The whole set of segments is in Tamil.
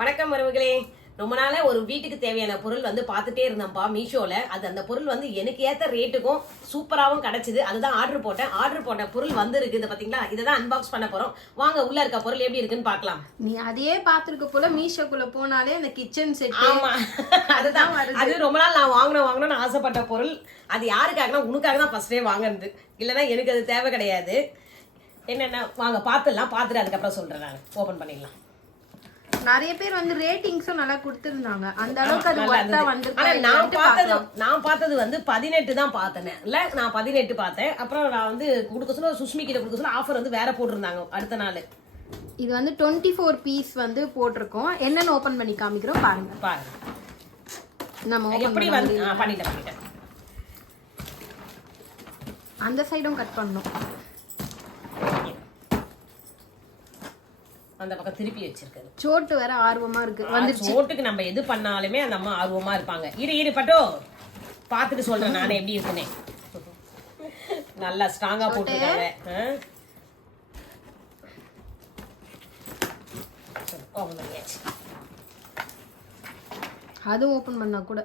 வணக்கம் உறவுகளே. ரொம்ப நாளா ஒரு வீட்டுக்கு தேவையான பொருள் வந்து பார்த்துட்டே இருந்தேன்ப்பா மீஷோல. அது அந்த பொருள் வந்து எனக்கு ஏத்த ரேட்டுக்கும் சூப்பராகவும் கிடைச்சது. அதுதான் ஆர்டர் போட்டேன். ஆர்டர் போட்ட பொருள் வந்து இருக்கு. இதை பாத்தீங்களா? இதை தான் அன்பாக்ஸ் பண்ண போறோம். வாங்க உள்ள இருக்க பொருள் எப்படி இருக்குன்னு பார்க்கலாம். நீ அதையே பாத்துருக்க போல மீஷோக்குள்ள போனாலே அந்த கிச்சன் செட். ஆமா, அதுதான். அது ரொம்ப நாள் நான் வாங்கணும்னு ஆசைப்பட்ட பொருள். அது யாருக்காகனா உனக்காக தான் ஃபர்ஸ்டே வாங்கினது. இல்லைன்னா எனக்கு அது தேவை கிடையாது. என்னென்ன வாங்க பார்த்துடலாம். பார்த்துட்டு அதுக்கப்புறம் சொல்றேன். நான் ஓபன் பண்ணிடலாம். நிறைய பேர் வந்து ரேட்டிங்ஸும் நல்லா கொடுத்திருந்தாங்க. அந்த அளவுக்கு அது வர்த்தா வந்து. ஆனா நான் பார்த்தது வந்து 18 தான் பார்த்தேன். இல்ல நான் 18 பார்த்தேன். அப்புறம் நான் வந்து கொடுக்க சொல்ல சுஷ்மி கிட்ட கொடுக்க சொல்ல ஆஃபர் வந்து வேற போட்டிருந்தாங்க அடுத்த நாள். இது வந்து 24 பீஸ் வந்து போட்டிருக்கோம். என்னன்னு ஓபன் பண்ணி காமிக்கிறோம் பாருங்க. நம்ம எப்படி வந்து பண்ணிட்டேன். அந்த சைடும் கட் பண்ணோம். அந்த பக்கம் திருப்பி வச்சிருக்காரு. சோட்டு வேற ஆர்வமா இருக்கு. வந்து சோட்டுக்கு நம்ம எது பண்ணாலுமே அந்த அம்மா ஆர்வமா இருப்பாங்க. இரு பட்டோ பாத்துட்டு சொல்றேன் நானே எப்படி இருக்குன்னு. நல்லா ஸ்ட்ராங்கா போட்டுருக்காங்க. அது ஓபன் பண்ணா கூட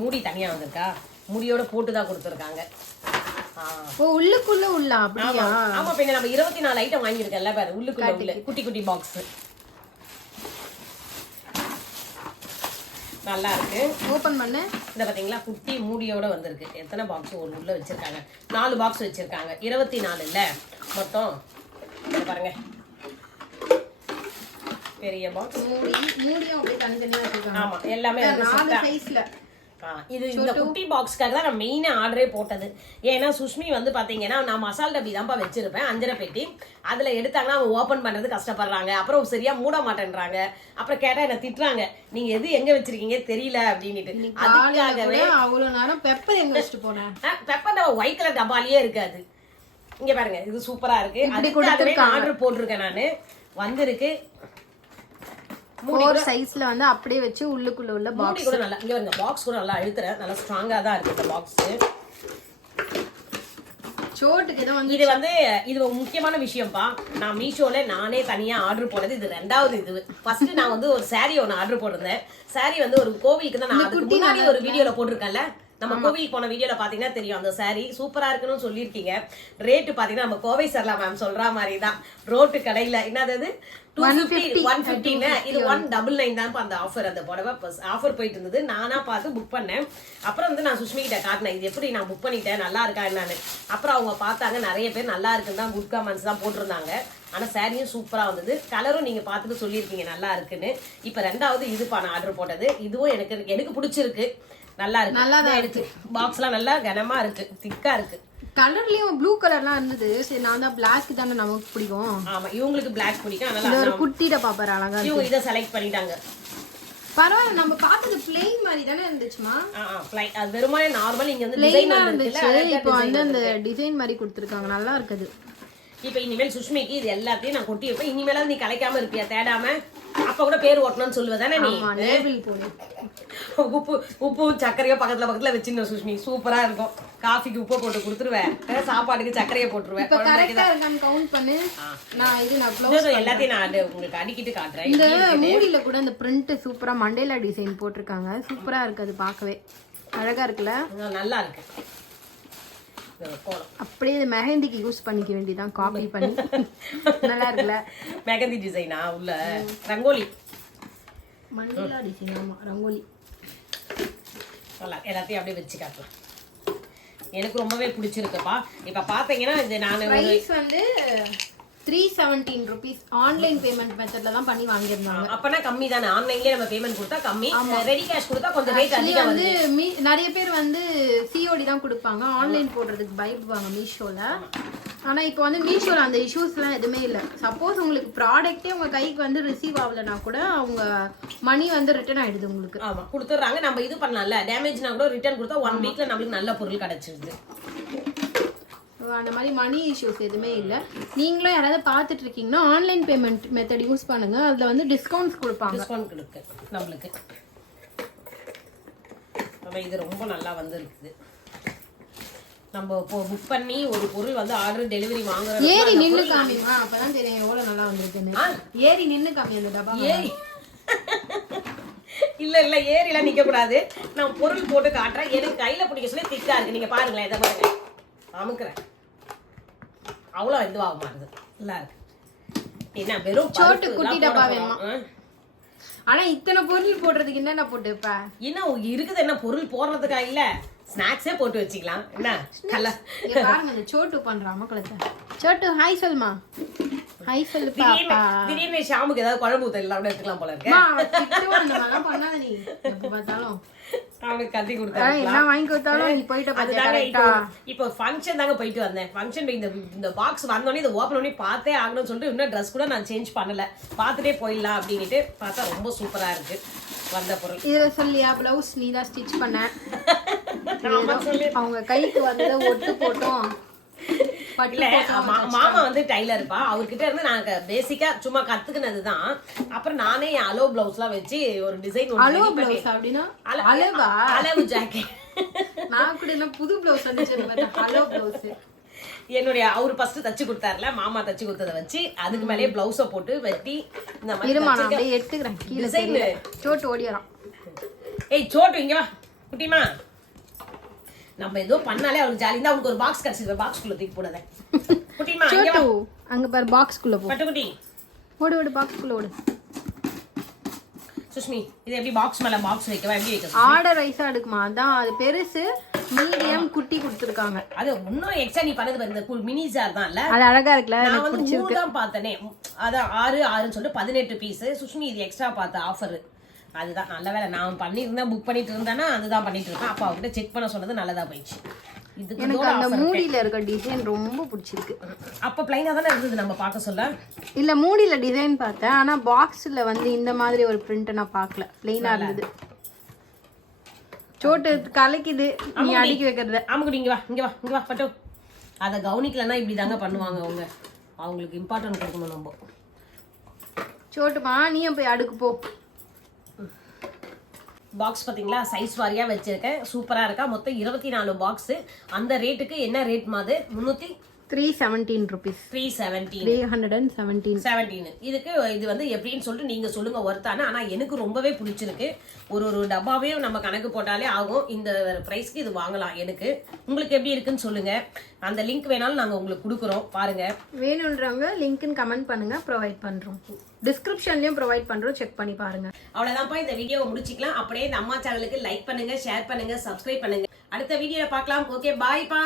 மூடி தனியா வந்திருக்கா. மூடியோட போட்டுதான் கொடுத்துருக்காங்க. உள்ளுக்குள்ள உள்ள அப்படியா? ஆமா, பின்ன நம்ம 24 ஐட்டம் வாங்கியிருக்கேன்ல பாரு. உள்ளுக்குள்ள உள்ள குட்டி குட்டி பாக்ஸ் நல்லா இருக்கு. ஓபன் பண்ணு. இந்த பாத்தீங்களா குட்டி மூடியோட வந்திருக்கு. எத்தனை பாக்ஸ் ஒரு உள்ள வச்சிருக்காங்க? 4 பாக்ஸ் வச்சிருக்காங்க. 24 இல்ல மொத்தம். பாருங்க பெரிய பாக்ஸ். மூடியும் அப்படியே தனித்தனியா வச்சிருக்காங்க. ஆமா, எல்லாமே 4 சைஸ்ல. இது இந்த குட்டி பாக்ஸ்க்காக தான் நான் மெயினா ஆர்டரே போட்டது. ஏன்னா சுஷ்மி வந்து பாத்தீங்கன்னா நான் மசால் டப்பி தான்ப்பா வச்சிருப்பேன், 5 பெட்டி. அதுல எடுத்தாங்கன்னா அவங்க ஓபன் பண்றது கஷ்டப்படுறாங்க. அப்புறம் சரியா மூட மாட்டேன்றாங்க. அப்புறம் கேட்டா என்ன திட்டுறாங்க, நீங்க எது எங்க வச்சிருக்கீங்க தெரியல அப்படின்னுட்டு. அதுக்காகவே அவ்வளவு நேரம் பெப்பர் எங்க வச்சுட்டு போனேன். பெப்பர் டப்பா ஒயிட் கலர் டப்பாலேயே இருக்காது. இங்க பாருங்க, இது சூப்பரா இருக்கு. அதுக்காகவே ஆர்டர் போட்டிருக்கேன் நானு. வந்திருக்கு 4 சைஸ்ல வந்து அப்படியே வச்சு உள்ளுக்குள்ள உள்ள பாக்ஸ் கூட நல்லா. இங்க பாருங்க, பாக்ஸ் கூட நல்லா அழுத்துறேன். நல்லா ஸ்ட்ராங்கா தான் இருக்கு இந்த பாக்ஸ். சோட்டுக்கு இத வந்து இது ஒரு முக்கியமான விஷயம்ப்பா. நான் மீஷோல நானே தனியா ஆர்டர் போனது இது 2வது. இது ஃபர்ஸ்ட் நான் வந்து ஒரு சாரி ஒன்னு ஆர்டர் போட்டிருந்தேன். சாரி வந்து ஒரு கோவிலுக்கு தான். நான் அதுக்கு முன்னாடி ஒரு வீடியோல போட்டிருக்கேன்ல, நம்ம கோவிலுக்கு போன வீடியோல பாத்தீங்கன்னா தெரியும். அந்த சாரி சூப்பரா இருக்குன்னு சொல்லியிருக்கீங்க. ரேட்டு பாத்தீங்கன்னா நம்ம கோவை சரலா மேம் சொல்ற மாதிரி தான். ரோட்டு கடையில என்னது 250 150. இது 199 தான் அந்த ஆஃபர். அந்த புடவை ஆஃபர் போயிட்டு இருந்தது. நானா பார்த்து புக் பண்ணேன். அப்புறம் வந்து நான் சுஷ்மி கிட்ட காட்டினேன், இது எப்படி நான் புக் பண்ணிட்டேன், நல்லா இருக்கா என்னன்னு. அப்புறம் அவங்க பார்த்தாங்க, நிறைய பேர் நல்லா இருக்குன்னு தான் குட் கமெண்ட்ஸ் தான் போட்டிருந்தாங்க. ஆனா சாரியும் சூப்பரா வந்தது. கலரும் நீங்க பார்த்துட்டு சொல்லியிருக்கீங்க நல்லா இருக்குன்னு. இப்ப 2வது இதுப்பா நான் ஆர்டர் போட்டது. இதுவும் எனக்கு பிடிச்சிருக்கு. நல்லா இருக்கு. நல்லா தான் இருக்கு. பாக்ஸ் எல்லாம் நல்லா கனமா இருக்கு, திக்கா இருக்கு. கலர்லயும் ப்ளூ கலர்லாம் இருந்தது. சரி, நான் தான் Black தானே நமக்கு பிடிக்கும். ஆமா, இவங்களுக்கு Black பிடிக்கும். அதனால ஒரு குட்டி டப்பா பாரு அழகா இருக்கு. இவங்க இத செலக்ட் பண்ணிட்டாங்க. பரவாயில்லை, நம்ம பார்த்தது plain மாதிரி தானே இருந்துச்சுமா. plain அது வெறுமனே நார்மல். இங்க வந்து டிசைன் வந்துச்சு. இப்போ வந்து அந்த டிசைன் மாதிரி கொடுத்திருக்காங்க. நல்லா இருக்குது. இப்ப இனிமேல் சுஷ்மிக்கு இது எல்லாத்தையும் நான் கொட்டி வைப்பேன். இனிமேல நீ கலைக்காம இருப்பியா தேடாம? அப்ப கூட பேர் ஓட்டணும்னு சொல்லுவதானே நீ. உப்பு சர்க்கரையோ பக்கத்துல வச்சிருந்த சுஷ்மி சூப்பரா இருக்கும். காஃபிக்கு உப்பு போட்டு கொடுத்துருவேன், சாப்பாடுக்கு சர்க்கரையை போட்டுருவேன். எல்லாத்தையும் நான் உங்களுக்கு அடிக்கிட்டு காட்டுறேன். இந்த மூடியில கூட இந்த பிரிண்ட் சூப்பரா மண்டேலா டிசைன் போட்டிருக்காங்க. சூப்பரா இருக்கு. அது பார்க்கவே அழகா இருக்குல்ல. நல்லா இருக்கு. அப்படியே மெஹந்திக்கு யூஸ் பண்ணிக்க வேண்டியதான், காப்பி பண்ணி. நல்லா இருக்குல்ல மெஹந்தி டிசைனா உள்ள ரங்கோலி மண்டேலா டிசைன். ஆமா, ரங்கோலி நல்லா. எல்லாத்தையும் அப்படியே வச்சு காட்டலாம். எனக்கு ரொம்பவே பிடிச்சிருக்குப்பா. இப்ப பாத்தீங்கன்னா இது நான் பிரைஸ் வந்து 317 rupees. ஆன்லைன் பேமெண்ட் மெத்தட்ல தான் பண்ணி வாங்கிருந்தாங்க. அப்பனா கம்மி தானே. ஆன்லைன்லயே நம்ம பேமெண்ட் கொடுத்தா கம்மி, ரெடி கேஷ் கொடுத்தா கொஞ்சம் ரேட் அதிகம் வந்து. நிறைய பேர் வந்து சிஓடி தான் கொடுப்பாங்க, ஆன்லைன் போடுறதுக்கு பயப்படுவாங்க மீஷோல. ஆனா இப்போ வந்து மீஷோல அந்த இஷ்யூஸ்லாம் எதுவுமே இல்லை. சப்போஸ் உங்களுக்கு ப்ராடக்ட்டே உங்க கைக்கு வந்து ரிசீவ் ஆகலனா கூட அவங்க மணி வந்து ரிட்டர்ன் ஆயிடுது உங்களுக்கு. ஆமா, கொடுத்துறாங்க. நம்ம இது பண்ணலாம்ல, டேமேஜ்னா கூட ரிட்டர்ன் கொடுத்தா 1 வீக்ல நமக்கு நல்ல பொருள் கிடைச்சிருது. அந்த மாதிரி மணி இஷ்யூஸ் எதுவுமே இல்லை. நீங்களும் யாராவது பார்த்துட்டு இருக்கீங்கன்னா ஆன்லைன் பேமெண்ட் மெத்தட் யூஸ் பண்ணுங்க. அதுல வந்து டிஸ்கவுண்ட்ஸ் கொடுப்பாங்க. டிஸ்கவுண்ட் கொடுக்கு நம்மளுக்கு. இது ரொம்ப நல்லா வந்திருக்குது. நம்ம இப்போ புக் பண்ணி ஒரு பொருள் வந்து ஆர்டர் டெலிவரி வாங்குறது ஏறி நின்னு காமிமா அப்பதான் தெரியும் எவ்வளவு நல்லா வந்திருக்குன்னு. ஏறி நின்னு காமி அந்த டப்பா. ஏறி இல்ல ஏறிலாம் நிக்க கூடாது. நான் பொருள் போட்டு காட்டுறேன். எனக்கு கையில பிடிக்க சொல்லி திக்கா இருக்கு. நீங்க பாருங்களேன், இதை பாருங்க, அமுக்குறேன், அவ்வளவு இதுவாக மாட்டுது. நல்லா இருக்கு. என்ன வெறும் சோட்டு குட்டி டப்பா வேணுமா? ஆனா இத்தனை பொருள் போடுறதுக்கு என்னென்ன போட்டுப்ப? என்ன இருக்குது, என்ன பொருள் போடுறதுக்கா? இல்ல ஸ்நாக்ஸே போட்டு வச்சுக்கலாம். என்ன கலர் பாருங்க, இந்த சோட்டு பண்றா மக்களுக்கு. சோட்டு ஹாய் சொல்மா. ஹாய் சொல்லு பாப்பா. திடீர்னு ஷாமுக்கு ஏதாவது குழம்பு ஊத்த இல்லாம எடுத்துக்கலாம் போல இருக்கு. அந்த மாதிரிலாம் பண்ணாத நீ. எப்ப பார்த்தாலும் அவனுக்கு கத்தி கொடுத்தாரு. என்ன வாங்கி கொடுத்தாலும் நீ போயிட்ட பாத்தியா? இப்போ ஃபங்க்ஷன் தாங்க போயிட்டு வந்தேன். ஃபங்க்ஷன் இந்த பாக்ஸ் வந்தோடனே இதை ஓப்பன் பண்ணி பார்த்தே ஆகணும்னு சொல்லிட்டு இன்னும் ட்ரெஸ் கூட நான் சேஞ்ச் பண்ணல. பார்த்துட்டே போயிடலாம் அப்படின்ட்டு பார்த்தா ரொம்ப சூப்பரா இருக்கு வந்த பொருள். இதுல சொல்லியா பிளவுஸ் நீ தான் ஸ்டிச் பண்ண? அவங்க கைக்கு வந்து ஒட்டு போட்டோம். இல்ல மாமா வந்து டைலர்ப்பா, அவர்கிட்ட இருந்து நாங்க பேசிக்கா சும்மா கத்துக்கினதுதான். அப்புறம் நானே அலோ பிளவுஸ் எல்லாம் வச்சு ஒரு டிசைன் அலோ பிளவுஸ் அப்படின்னா அலவா? அளவு ஜாக்கெட். நான் கூட என்ன புது பிளவுஸ் வந்துச்சு அலோ பிளவுஸ். என்னுடைய அவர் ஃபர்ஸ்ட் தச்சு கொடுத்தாருல, மாமா தச்சு கொடுத்ததை வச்சு அதுக்கு மேலேயே பிளவுஸ போட்டு வெட்டி இந்த மாதிரி அப்படியே எடுத்துக்கிறேன். கீழே சோட்டு ஓடியறான். ஏய் சோட்டு இங்க வா குட்டிமா. நம்ம ஏதோ பண்ணாலே அவனுக்கு ஜாலி. தான் அவனுக்கு ஒரு பாக்ஸ் கிடைச்சது, பாக்ஸ்க்குள்ள தூக்கி போடாத குட்டிமா. இங்க வா. அங்க பாரு பாக்ஸ்க்குள்ள போ. பட்டு குட்டி ஓடு ஓடு பாக்ஸ்க்குள்ள ஓடு. சுஷ்மி இது எப்படி பாக்ஸ் மேல பாக்ஸ் வைக்கவா? எப்படி வைக்க? ஆர்டர் ரைஸா எடுக்குமா? அதான் அது பெருசு, மீடியம், குட்டி கொடுத்துருக்காங்க. அது இன்னும் எக்ஸ்ட்ரா நீ பண்ணது பாரு, இந்த மினி ஜார் தான் இல்ல, அது அழகா இருக்குல. நான் வந்து 3 தான் பார்த்தனே. அதான் 6 சொல்லிட்டு 18 பீஸ். சுஷ்மி இது எக்ஸ்ட்ரா பார்த்த ஆஃபர். அதுதான் நல்ல வேலை. நான் பண்ணிருந்தேன், புக் பண்ணிட்டு இருந்தேன்னா அதுதான் பண்ணிட்டு இருக்கேன். அப்ப அவகிட்ட செக் பண்ண சொன்னது நல்லதா போயிடுச்சு. எனக்கு அந்த மூடியில இருக்க டிசைன் ரொம்ப பிடிச்சிருக்கு. அப்ப பிளைனா தானே இருந்தது நம்ம பார்க்க சொல்ல. இல்ல மூடியில டிசைன் பார்த்தேன், ஆனா பாக்ஸ்ல வந்து இந்த மாதிரி ஒரு பிரிண்ட் நான் பார்க்கல, பிளைனா இருந்தது. சோட்டு கலக்கிது நீ அடிக்கி வைக்கிறது. ஆமாக்குடி இங்க வா இங்க வா இங்க வா பட்டு. அதை கவனிக்கலன்னா இப்படி தாங்க பண்ணுவாங்க அவங்க. அவங்களுக்கு இம்பார்ட்டன்ட் கொடுக்கணும் நம்ம. சோட்டுமா நீயும் போய் அடுக்கு போ. பாக்ஸ் பாத்தீங்களா, சைஸ் வாரியா வச்சிருக்கேன். சூப்பரா இருக்கா. மொத்தம் 24 பாக்ஸ். அந்த ரேட்டுக்கு என்ன ரேட் மாது? 317 rupees. 317. இதுக்கு இது வந்து எப்படின்னு சொல்லிட்டு நீங்க சொல்லுங்க ஒர்த்தான. ஆனா எனக்கு ரொம்பவே பிடிச்சிருக்கு. ஒரு டப்பாவே நம்ம கணக்கு போட்டாலே ஆகும். இந்த பிரைஸ்க்கு இது வாங்கலாம். எனக்கு உங்களுக்கு எப்படி இருக்குன்னு சொல்லுங்க. அந்த லிங்க் வேணாலும் நாங்க உங்களுக்கு கொடுக்குறோம், பாருங்க. வேணும்ன்றவங்க லிங்க்னு கமெண்ட் பண்ணுங்க, ப்ரொவைட் பண்றோம். டிஸ்கிரிப்ஷன்லயும் ப்ரொவைட் பண்றோம், செக் பண்ணி பாருங்க. அவ்வளவுதான்ப்பா, இந்த வீடியோவை முடிச்சுக்கலாம். அப்படியே இந்த அம்மா சேனலுக்கு லைக் பண்ணுங்க, ஷேர் பண்ணுங்க, சப்ஸ்கிரைப் பண்ணுங்க. அடுத்த வீடியோல பார்க்கலாம். ஓகே, பாய்ப்பா.